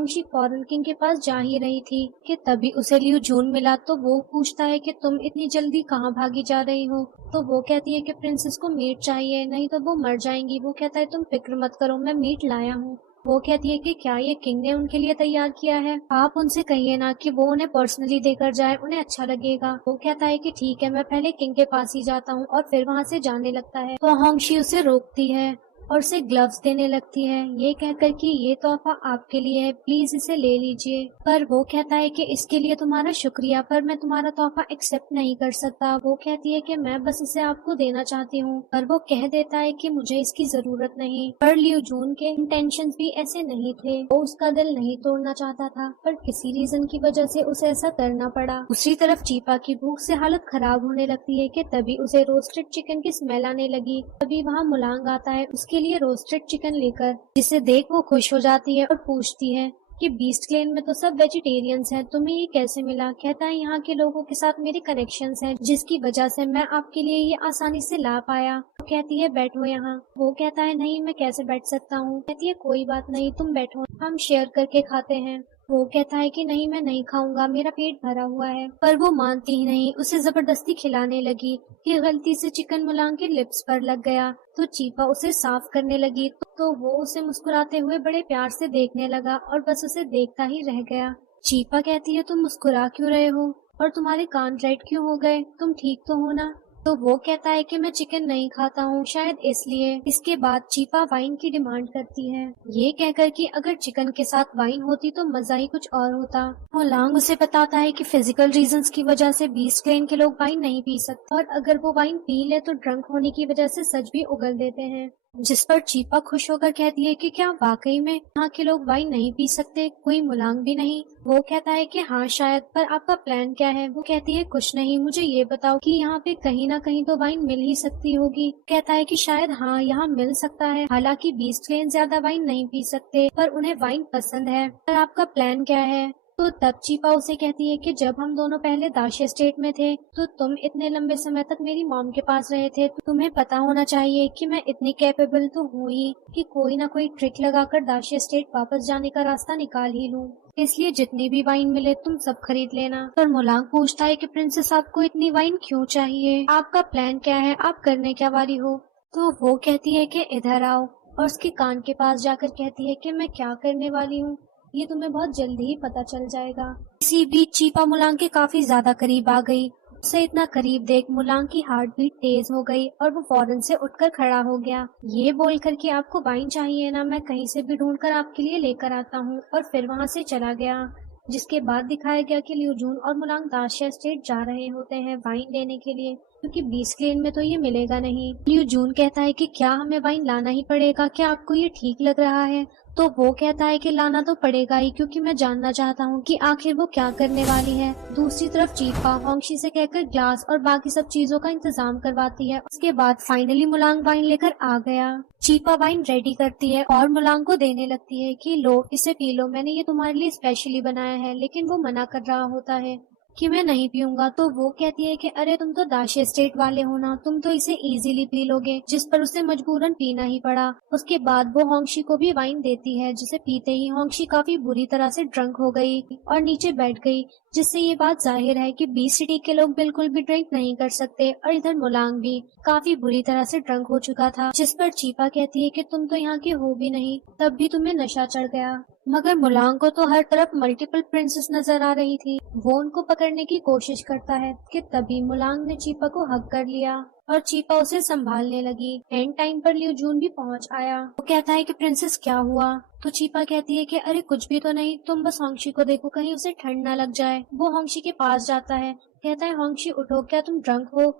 होंगशी foreign king के पास जा ही रही थी कि तभी उसे लियू जून मिला। तो वो पूछता है कि तुम इतनी जल्दी कहाँ भागी जा रही हो। तो वो कहती है कि प्रिंसेस को मीट चाहिए, नहीं तो वो मर जाएंगी। वो कहता है तुम फिक्र मत करो, मैं मीट लाया हूँ। वो कहती है कि क्या ये किंग ने उनके लिए तैयार किया है, आप उनसे कहिए ना कि वो उन्हें पर्सनली देकर जाए, उन्हें अच्छा लगेगा। वो कहता है कि ठीक है, मैं पहले किंग के पास ही जाता हूँ, और फिर वहाँ से जाने लगता है। तो होंगशी उसे रोकती है और उसे ग्लव्स देने लगती है, ये कहकर कि ये तोहफा आपके लिए है, प्लीज इसे ले लीजिए। पर वो कहता है कि इसके लिए तुम्हारा शुक्रिया, पर मैं तुम्हारा तोहफा एक्सेप्ट नहीं कर सकता। वो कहती है कि मैं बस इसे आपको देना चाहती हूँ, पर वो कह देता है कि मुझे इसकी जरूरत नहीं। पर लियू जून के इंटेंशंस भी ऐसे नहीं थे, वो उसका दिल नहीं तोड़ना चाहता था, पर किसी रीजन की वजह से उसे ऐसा करना पड़ा। दूसरी तरफ चीपा की भूख से हालत खराब होने लगती है कि तभी उसे रोस्टेड चिकन की स्मेल आने लगी। तभी वहाँ मुलांग आता है उसके लिए रोस्टेड चिकन लेकर, जिसे देख वो खुश हो जाती है और पूछती है कि बीस्ट क्लेन में तो सब वेजिटेरियंस हैं, तुम्हें ये कैसे मिला। कहता है यहाँ के लोगों के साथ मेरे कनेक्शंस हैं, जिसकी वजह से मैं आपके लिए ये आसानी से ला पाया। वो कहती है बैठो यहाँ। वो कहता है नहीं, मैं कैसे बैठ सकता हूँ। कहती है कोई बात नहीं, तुम बैठो, हम शेयर करके खाते हैं। वो कहता है कि नहीं, मैं नहीं खाऊंगा, मेरा पेट भरा हुआ है। पर वो मानती ही नहीं, उसे जबरदस्ती खिलाने लगी कि गलती से चिकन मुलांग के लिप्स पर लग गया। तो चीपा उसे साफ करने लगी, तो वो उसे मुस्कुराते हुए बड़े प्यार से देखने लगा और बस उसे देखता ही रह गया। चीपा कहती है तुम मुस्कुरा क्यों रहे हो, और तुम्हारे कान रेड क्यों हो गए, तुम ठीक तो हो ना। तो वो कहता है कि मैं चिकन नहीं खाता हूँ, शायद इसलिए। इसके बाद चीपा वाइन की डिमांड करती है, ये कहकर कि अगर चिकन के साथ वाइन होती तो मजा ही कुछ और होता। मुलांग उसे बताता है कि फिजिकल रीजंस की वजह से बीस्ट क्लेन के लोग वाइन नहीं पी सकते, और अगर वो वाइन पी ले तो ड्रंक होने की वजह से सच भी उगल देते हैं। जिस पर चीपा खुश होकर कहती है कि क्या वाकई में यहाँ के लोग वाइन नहीं पी सकते, कोई मुलांग भी नहीं। वो कहता है कि हाँ शायद, पर आपका प्लान क्या है। वो कहती है कुछ नहीं, मुझे ये बताओ कि यहाँ पे कहीं ना कहीं तो वाइन मिल ही सकती होगी। कहता है कि शायद हाँ, यहाँ मिल सकता है, हालांकि बीस्ट क्लेन ज्यादा वाइन नहीं पी सकते, पर उन्हें वाइन पसंद है। पर आपका प्लान क्या है। तो तब चीपा उसे कहती है कि जब हम दोनों पहले दाशिया स्टेट में थे तो तुम इतने लंबे समय तक मेरी मॉम के पास रहे थे, तो तुम्हें पता होना चाहिए कि मैं इतनी कैपेबल तो हूँ ही कि कोई ना कोई ट्रिक लगाकर दाशिया स्टेट वापस जाने का रास्ता निकाल ही लूँ। इसलिए जितनी भी वाइन मिले तुम सब खरीद लेना। पर मुलांग पूछता है कि प्रिंसेस आपको इतनी वाइन क्यों चाहिए, आपका प्लान क्या है, आप करने क्या वाली हो। तो वो कहती है कि इधर आओ, और उसके कान के पास जाकर कहती है कि मैं क्या करने वाली हूँ ये तुम्हें बहुत जल्दी ही पता चल जाएगा। इसी बीच चीपा मुलांग के काफी ज्यादा करीब आ गई। उसे इतना करीब देख मुलांग की हार्ट बीट तेज हो गई और वो फौरन से उठकर खड़ा हो गया, ये बोलकर कि आपको वाइन चाहिए ना, मैं कहीं से भी ढूंढकर आपके लिए लेकर आता हूँ। और फिर वहाँ से चला गया। जिसके बाद दिखाया गया कि लियू जून और मुलांग दाशिया स्टेट जा रहे होते हैं वाइन लेने के लिए, क्योंकि बीस क्लेन में तो ये मिलेगा नहीं। लियू जून कहता है कि क्या हमें वाइन लाना ही पड़ेगा, क्या आपको ये ठीक लग रहा है। तो वो कहता है कि लाना तो पड़ेगा ही, क्योंकि मैं जानना चाहता हूँ कि आखिर वो क्या करने वाली है। दूसरी तरफ चीपा होंगशी से कहकर ग्लास और बाकी सब चीजों का इंतजाम करवाती है। उसके बाद फाइनली मुलांग वाइन लेकर आ गया। चीपा वाइन रेडी करती है और मुलांग को देने लगती है कि लो इसे पी लो, मैंने ये तुम्हारे लिए स्पेशली बनाया है। लेकिन वो मना कर रहा होता है कि मैं नहीं पीऊंगा। तो वो कहती है कि अरे तुम तो दाशिया स्टेट वाले हो ना, तुम तो इसे इजीली पी लोगे। जिस पर उसे मजबूरन पीना ही पड़ा। उसके बाद वो होंगशी को भी वाइन देती है, जिसे पीते ही होंगशी काफी बुरी तरह से ड्रंक हो गई और नीचे बैठ गई, जिससे ये बात जाहिर है कि बी सिटी के लोग बिल्कुल भी ड्रिंक नहीं कर सकते। और इधर मुलांग भी काफी बुरी तरह से ड्रंक हो चुका था। जिस पर चीपा कहती है कि तुम तो यहाँ के हो भी नहीं, तब भी तुम्हें नशा चढ़ गया। मगर मुलांग को तो हर तरफ मल्टीपल प्रिंसेस नजर आ रही थी। वो उनको पकड़ने की कोशिश करता है कि तभी मुलांग ने चीपा को हक कर लिया और चीपा उसे संभालने लगी। एंड टाइम पर लियू जून भी पहुंच आया। वो कहता है कि प्रिंसेस क्या हुआ। तो चीपा कहती है कि अरे कुछ भी तो नहीं, तुम बस होंगशी को देखो, कहीं उसे ठंड ना लग जाए। वो होंगशी के पास जाता है, कहता है होंगशी उठो, क्या तुम ड्रंक हो।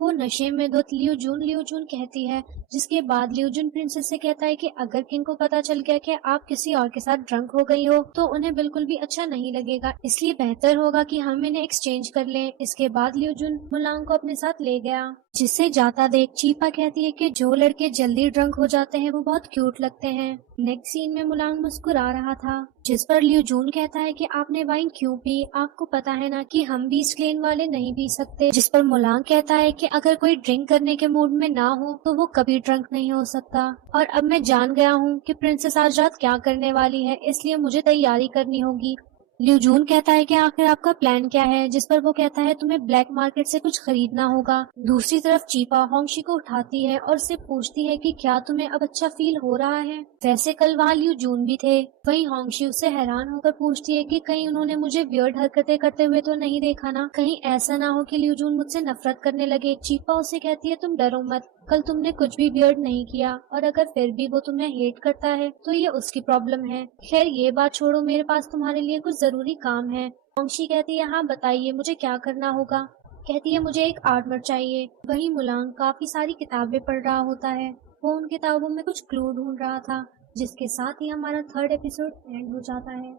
वो नशे में दो। लियू जून कहती है। जिसके बाद लियू जून प्रिंसेस से कहता है कि अगर किंग को पता चल गया कि आप किसी और के साथ ड्रंक हो गई हो तो उन्हें बिल्कुल भी अच्छा नहीं लगेगा, इसलिए बेहतर होगा कि हम इन्हें एक्सचेंज कर लें। इसके बाद लियू जून मुलांग को अपने साथ ले गया। जिसे जाता देख चीपा कहती है कि जो लड़के जल्दी ड्रंक हो जाते हैं वो बहुत क्यूट लगते हैं। नेक्स्ट सीन में मुलांग मुस्कुरा रहा था, जिस पर लियो जून कहता है कि आपने वाइन क्यों पी, आपको पता है ना कि हम भी स्क्लेन वाले नहीं पी सकते। जिस पर मुलांग कहता है कि अगर कोई ड्रिंक करने के मूड में ना हो तो वो कभी ड्रंक नहीं हो सकता। और अब मैं जान गया हूँ कि प्रिंसेस आज रात क्या करने वाली है, इसलिए मुझे तैयारी करनी होगी। लियो जून कहता है कि आखिर आपका प्लान क्या है, जिस पर वो कहता है तुम्हें ब्लैक मार्केट से कुछ खरीदना होगा। दूसरी तरफ चीपा होंगशी को उठाती है और उससे पूछती है कि क्या तुम्हें अब अच्छा फील हो रहा है। वैसे कल वहाँ लियो जून भी थे। वहीं होंगशी उससे हैरान होकर पूछती है कि कहीं उन्होंने मुझे वियर्ड हरकतें करते हुए तो नहीं देखा ना, कहीं ऐसा ना हो कि लियो जून मुझसे नफरत करने लगे। चीपा उसे कहती है तुम डरो मत, कल तुमने कुछ भी वियर्ड नहीं किया, और अगर फिर भी वो तुम्हें हेट करता है तो ये उसकी प्रॉब्लम है। खैर ये बात छोड़ो, मेरे पास तुम्हारे लिए कुछ जरूरी काम है। होंगशी कहती है हाँ बताइए मुझे क्या करना होगा। कहती है मुझे एक आर्मर चाहिए। वहीं मुलांग काफी सारी किताबें पढ़ रहा होता है। वो उन किताबों में कुछ क्लू ढूंढ रहा था, जिसके साथ ही हमारा थर्ड एपिसोड एंड हो जाता है।